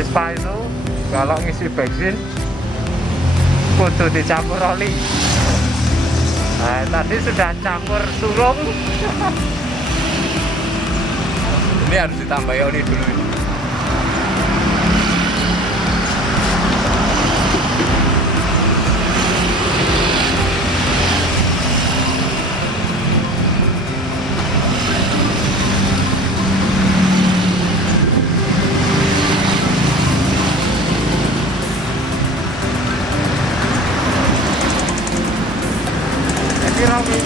Vespa itu kalau ngisi bensin kudu dicampur oli. Nah, tadi sudah campur surung. Ini harus ditambah oli dulu ini. Romi.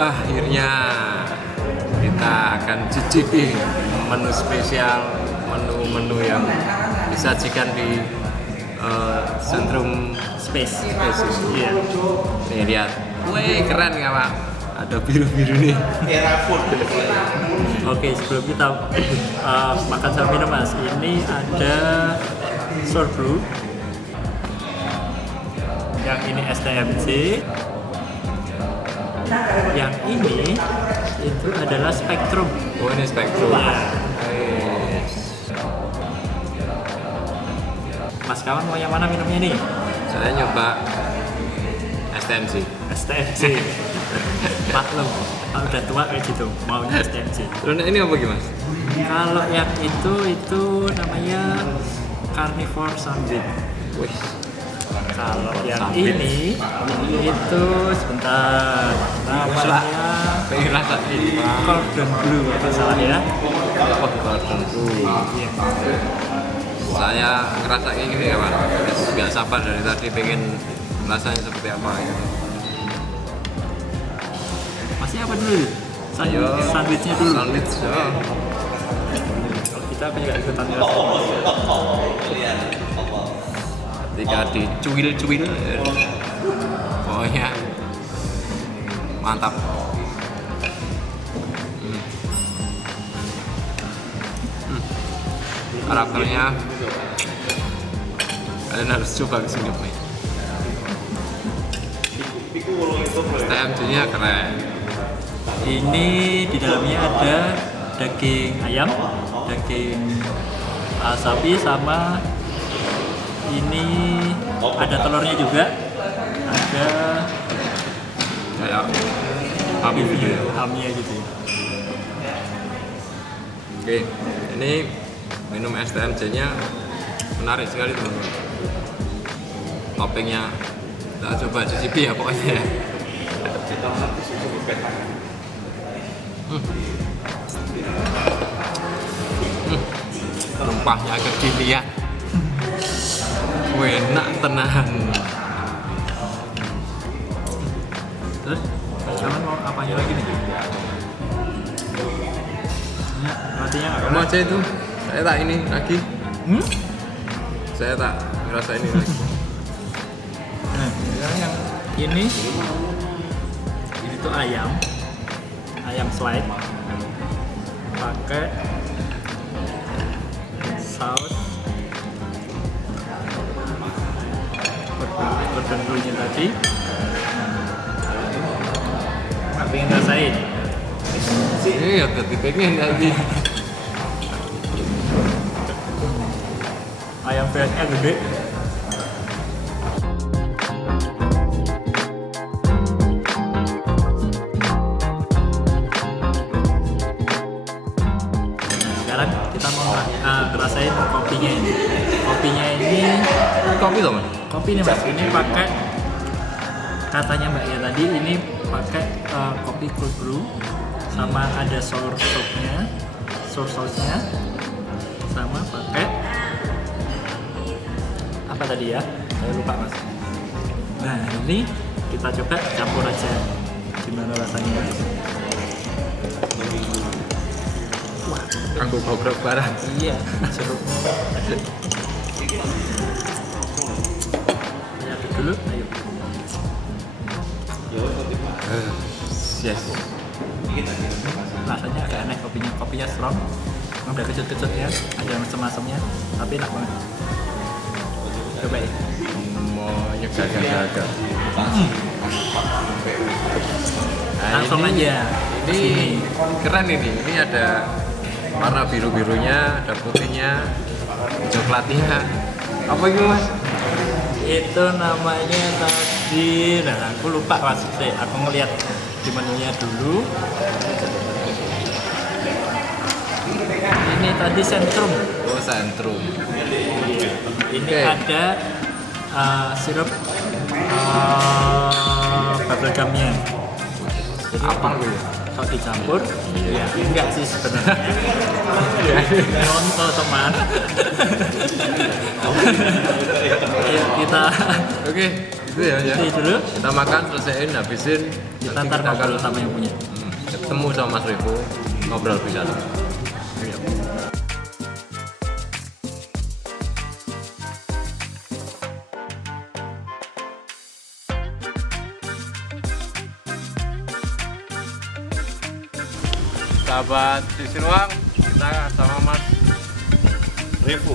Akhirnya kita akan cicipi menu spesial, menu-menu yang disajikan di Centrum Space. Iya. Nih lihat, wih keren nggak Pak? Ada biru-biru nih. Oke, sebelum kita makan sama minum Mas, ini ada Sour Brew. Yang ini STMC. Yang ini itu adalah Spectrum. Oh ini Spectrum. Ya. Mas kawan mau yang mana minumnya nih? Saya nyoba STMC. STMC. Maklum, kalau udah tua kayak gitu, maunya STMC. Terus ini apa gimana? Kalau yang itu namanya Carnivore Sandwich. Wih. Kalau yang ini itu sebentar namanya pengen rasain. Cordon Bleu apa salah ya? Oh, Cordon Bleu. Iya. Saya ngerasa kayak gini ya Pak. Nggak sabar dari tadi pengen rasanya seperti apa gitu. Masnya apa dulu? Ayo. Sandwichnya dulu. Sandwich. Yo. Kalau kita juga ikutan rasanya. Ketika dicuil-cuil, pokoknya mantap. Karakternya kalian harus coba kesini nih. STMJ-nya keren. Ini di dalamnya ada daging ayam, daging sapi sama ini ada telurnya juga, ada Kayak ham gitu ya. hamnya gitu. Oke, ini minum STMJ-nya menarik sekali teman-teman. Toppingnya kita coba cicipi ya pokoknya ya. Rempahnya kekinian. Enak tenahan. Terus kalian mau apanya lagi nih? Artinya Kamu aja itu. Saya tak ini lagi. Saya tak ngerasa ini lagi. Nah, yang ini tuh ayam ayam slide pakai saus cordon bleu-nya tadi. Nggak pengen rasain. Iya, tadi pengen tadi. Ayam fresh-nya gede. Sekarang kita mau ngerasain kopinya ini. Kopinya ini Kopi dong, Mas? kopi nih Mas, ini pakai katanya Mbaknya tadi ini pakai kopi cold brew sama ada sour sauce-nya sama pakai apa tadi ya? Saya lupa Mas. Nah ini kita coba campur aja gimana rasanya. Wah, Kanggo bobrok barang. iya, serupnya. Lihat dulu, ayo. Yes. Rasanya agak aneh kopinya strong, ada kecut-kecutnya, ada asam-asamnya, tapi enak banget. Coba ya. Mau nyegarkan dahaga. Nah, Langsung aja. Ini keren ini. Ini ada warna biru-birunya, ada putihnya, coklatnya. Apa itu, Mas? Itu namanya tadi, nah aku lupa Mas. Aku ngeliat di menunya dulu. Ini tadi Centrum. Oh, Centrum. Ini Oke. ada sirup bubblegumnya. Jadi Apa gitu? kalau dicampur, ya enggak sih sebenarnya. Nonton teman. Ayo kita Oke, itu ya. isi dulu. Kita makan, selesaiin, habisin. Kita Nanti ntar kita akan ngobrol sama yang punya. ketemu sama Mas Revo, ngobrol bisa. Sahabat Sisi Ruang, kita sama Mas Revo,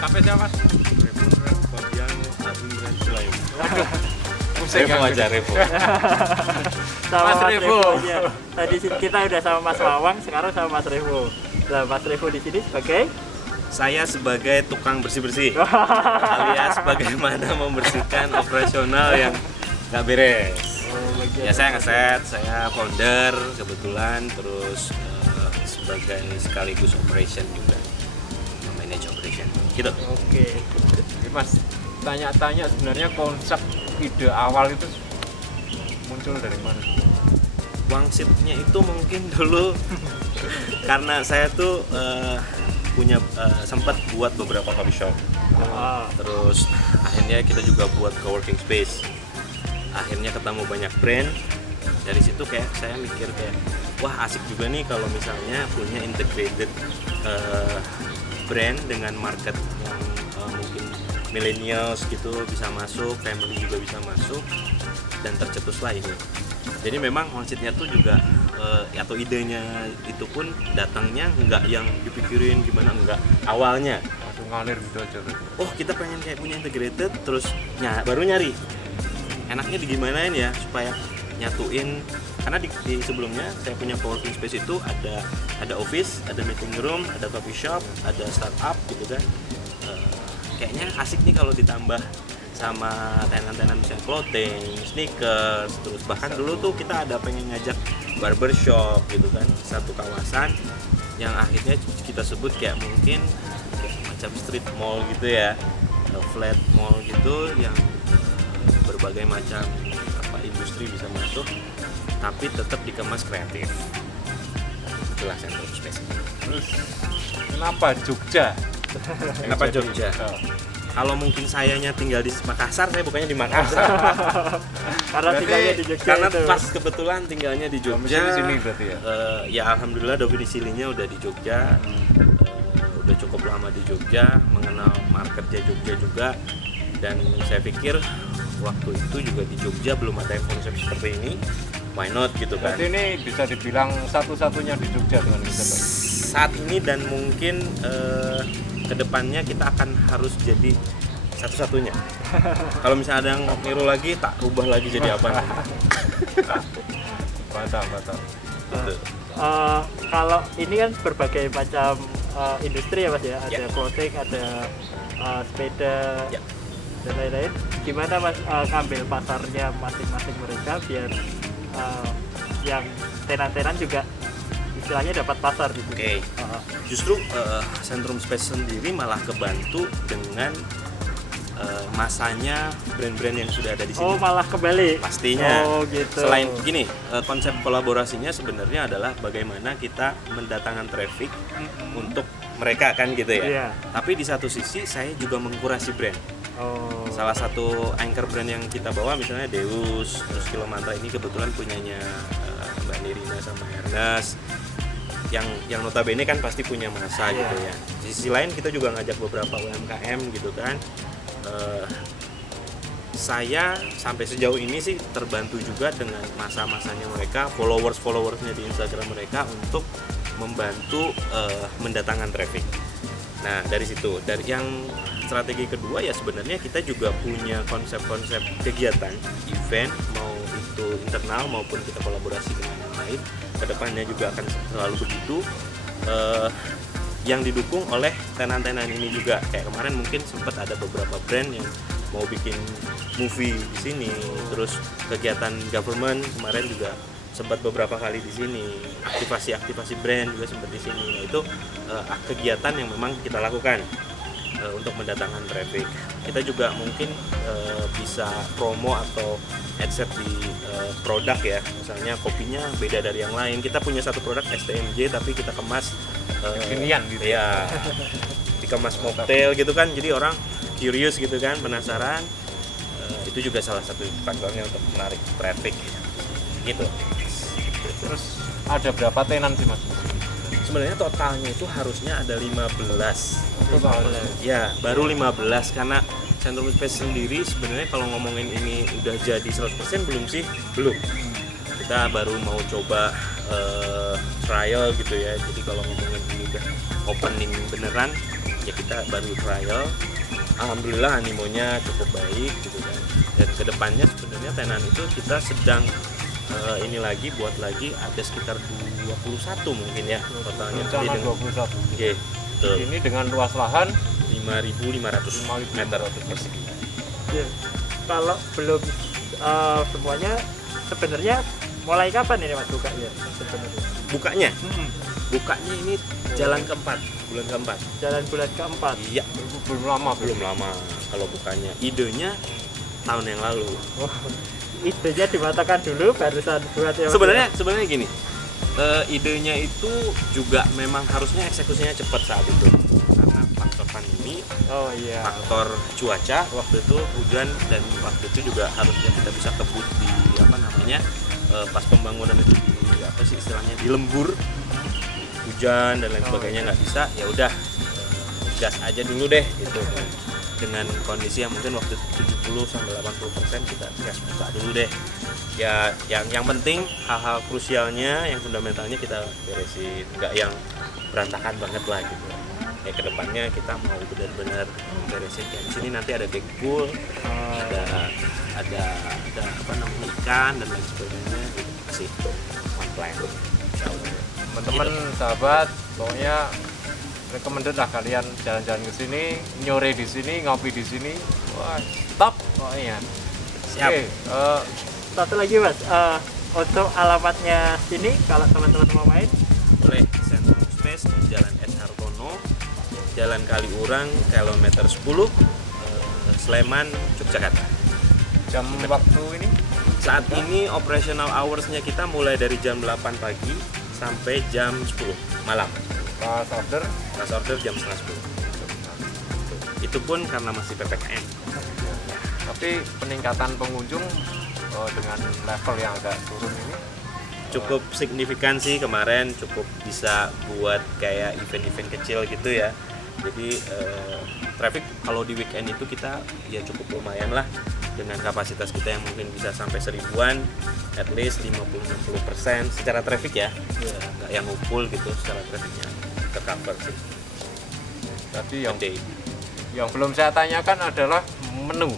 Kafe siapa Mas? bagian admin brand Selayu. Musik Revo aja, Revo. Sama Mas Revo. aja. Tadi kita udah sama Mas Wawang, sekarang sama Mas Revo. Nah, Mas Revo di sini sebagai Saya sebagai tukang bersih-bersih, alias bagaimana membersihkan operasional yang nggak beres. Ya saya ngeset, saya founder kebetulan, terus sebagai sekaligus operation juga, manage operation. Gitu. Oke. Mas, tanya-tanya sebenarnya konsep ide awal itu muncul dari mana? Wangsitnya itu mungkin dulu karena saya tuh punya sempat buat beberapa coffee shop. Terus akhirnya kita juga buat coworking space. Akhirnya ketemu banyak brand. Dari situ kayak saya mikir kayak wah asik juga nih kalau misalnya punya integrated brand dengan market yang mungkin millennials gitu bisa masuk, family juga bisa masuk, dan tercetuslah ini. Jadi memang konsepnya tuh juga atau idenya itu pun datangnya nggak yang dipikirin gimana, enggak awalnya Langsung ngalir gitu aja. oh kita pengen kayak punya integrated, terus baru nyari enaknya digimanain ya supaya nyatuin, karena di sebelumnya saya punya coworking space itu ada office, ada meeting room, ada coffee shop, ada startup gitu kan. Kayaknya asik nih kalau ditambah sama tenan-tenan misalnya clothing, sneakers, terus bahkan dulu tuh kita ada pengen ngajak barbershop gitu kan, satu kawasan yang akhirnya kita sebut kayak mungkin kayak macam street mall gitu ya, flat mall gitu yang berbagai macam industri bisa masuk tapi tetap dikemas kreatif. Itulah Centrum Space. Terus kenapa Jogja? Kenapa Jogja? Kalau mungkin sayanya tinggal di Makassar, saya bukannya di Makassar. karena tinggalnya di Jogja Karena itu. pas kebetulan tinggalnya di Jogja. Domisili sini berarti ya? Ya alhamdulillah domisilinya udah di Jogja. Udah cukup lama di Jogja, mengenal marketnya Jogja juga. Dan saya pikir waktu itu juga di Jogja belum ada yang konsep seperti ini. why not gitu kan. Berarti ini bisa dibilang satu-satunya di Jogja dengan kita, Pak? Saat ini dan mungkin kedepannya kita akan harus jadi satu-satunya. Kalau misalnya ada yang niru lagi, tak ubah lagi jadi apa. Mantap. Gitu. Kalau ini kan berbagai macam industri ya Mas ya, ada Ya. clothing, ada sepeda Ya. dan lain-lain. Gimana Mas ngambil pasarnya masing-masing mereka biar yang tenan-tenan juga istilahnya dapat pasar di sini. Oke. Justru Centrum Space sendiri malah kebantu dengan masanya brand-brand yang sudah ada di sini. Oh, malah kembali. Pastinya. Oh, gitu. Selain gini, konsep kolaborasinya sebenarnya adalah bagaimana kita mendatangkan traffic untuk mereka kan gitu ya. Iya. Tapi di satu sisi saya juga mengkurasi brand. Oh. Salah satu anchor brand yang kita bawa misalnya Deus, terus Kilomantra ini kebetulan punyanya Mbak Nirina sama Ernest. Yang notabene kan pasti punya masa Iya. gitu ya. Di sisi lain kita juga ngajak beberapa UMKM gitu kan. Saya sampai sejauh ini sih terbantu juga dengan masa-masanya mereka, followersnya di Instagram mereka untuk membantu mendatangkan traffic. Nah dari situ, dari yang strategi kedua ya sebenarnya kita juga punya konsep-konsep kegiatan, event, mau itu internal maupun kita kolaborasi dengan yang lain. Kedepannya juga akan selalu begitu. Yang didukung oleh tenan-tenan ini juga, kayak kemarin mungkin sempat ada beberapa brand yang mau bikin movie di sini, terus kegiatan government kemarin juga sempat beberapa kali di sini, aktivasi brand juga sempat di sini. Nah itu kegiatan yang memang kita lakukan untuk mendatangkan traffic. Kita juga mungkin bisa promo atau adset di produk ya, misalnya kopinya beda dari yang lain. Kita punya satu produk STMJ tapi kita kemas Kekinian gitu. ya, dikemas mocktail gitu kan, jadi orang curious gitu kan, penasaran. Itu juga salah satu faktornya untuk menarik traffic gitu. Terus ada berapa tenan sih Mas? Sebenarnya totalnya itu harusnya ada 15. Total. Ya, baru 15 karena Centrum Space sendiri sebenarnya kalau ngomongin ini udah jadi 100% belum sih? Belum. Kita baru mau coba trial gitu ya. Jadi kalau ngomongin ini udah opening beneran, ya kita baru trial. Alhamdulillah animonya cukup baik gitu kan. Dan kedepannya sebenarnya tenan itu kita sedang ini lagi buat lagi ada sekitar 21 mungkin ya totalnya. Rencana Jadi 21. Oke, betul. Ini dengan luas lahan 5.500 meter persegi. Ya. Kalau belum semuanya sebenarnya mulai kapan ini Mas buka ya sebenarnya? Bukanya? Bukanya ini jalan keempat, bulan keempat. Jalan bulan keempat. Iya, belum lama belum lama kalau bukanya. Idenya tahun yang lalu. Oh, idenya dimatakan dulu barusan buat ya Mas? Sebenarnya gini, idenya itu juga memang harusnya eksekusinya cepat saat itu karena faktor pandemi, Oh iya. faktor cuaca waktu itu hujan, dan waktu itu juga harusnya kita bisa kebut di apa namanya pas pembangunan itu di apa sih istilahnya di lembur, hujan dan lain sebagainya nggak bisa. Ya udah gas aja dulu deh gitu dengan kondisi yang mungkin waktu 70-80% kita gas buka dulu deh ya. Yang penting hal-hal krusialnya, yang fundamentalnya kita beresin, nggak yang berantakan banget lah gitu. Ya kedepannya kita mau benar-benar beresin kayak di sini nanti ada deck pool, ada apa namanya ikan dan lain sebagainya gitu. Masih komplain. teman-teman sahabat, pokoknya recommended lah kalian jalan-jalan ke sini, nyore di sini, ngopi di sini. Wah, top pokoknya. Siap. Oke, Satu lagi Mas, untuk alamatnya sini kalau teman-teman mau main Oleh Centrum Space di Jalan S. Hartono, Jalan Kaliurang, kilometer 10, Sleman, Yogyakarta. jam waktu ini Saat ini operational hours-nya kita mulai dari jam 8 pagi sampai jam 10 malam. pas order. Pas order jam setengah 10. Itu pun karena masih PPKM. Tapi peningkatan pengunjung dengan level yang agak turun ini Cukup signifikan sih kemarin, cukup bisa buat kayak event-event kecil gitu ya. Jadi traffic kalau di weekend itu kita ya cukup lumayan lah. dengan kapasitas kita yang mungkin bisa sampai 1000-an, at least 50-60% secara traffic ya, nggak yang ngumpul gitu, secara trafficnya tercover sih. Tadi Gede. yang belum saya tanyakan adalah menu.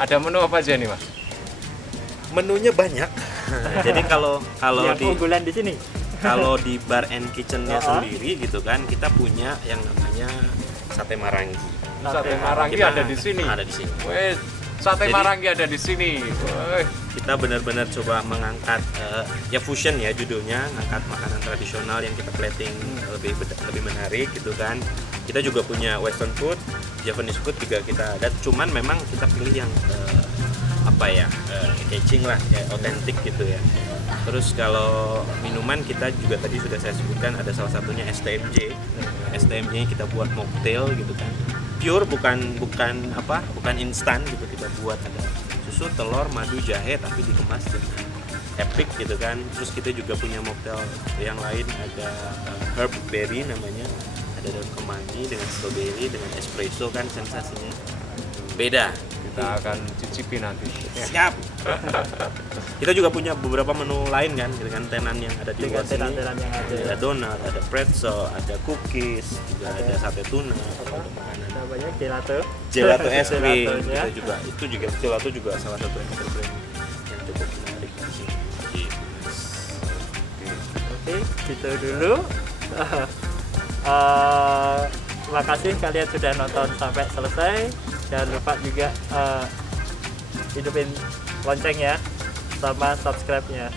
Ada menu apa aja nih Mas? Menunya banyak. Jadi kalau Yang di unggulan di sini. kalau di bar and kitchennya Oh. sendiri gitu kan, kita punya yang namanya sate marangi. Sate marangi Kita ada di sini. Ada di sini. Weh, sate Jadi- marangi ada di sini. Weh. Kita benar-benar coba mengangkat ya fusion ya judulnya, ngangkat makanan tradisional yang kita plating lebih menarik gitu kan. Kita juga punya western food, Japanese food juga kita ada. Cuman memang kita pilih yang catching lah, ya otentik gitu ya. Terus kalau minuman kita juga tadi sudah saya sebutkan ada salah satunya STMJ. STMJ kita buat mocktail gitu kan. Pure bukan instan gitu, kita buat ada susu, telur, madu, jahe tapi dikemas dengan epic gitu kan. Terus kita juga punya mocktail yang lain, ada herb berry namanya, ada daun kemangi dengan strawberry dengan espresso kan, sensasinya beda. Kita akan cicipi nanti. Siap. Kita juga punya beberapa menu lain kan dengan tenan yang ada di luar sini. Tenan yang ada. Ada donat, ada pretzel, ada cookies, juga ada sate tuna, ada makanan. Namanya gelato. Gelato es krim. Gelatonya. Itu juga gelato juga salah satu yang brand yang cukup menarik di sini. Gitu. Oke, gitu dulu. Terima kasih kalian sudah nonton sampai selesai. Jangan lupa juga hidupin loncengnya sama subscribe-nya.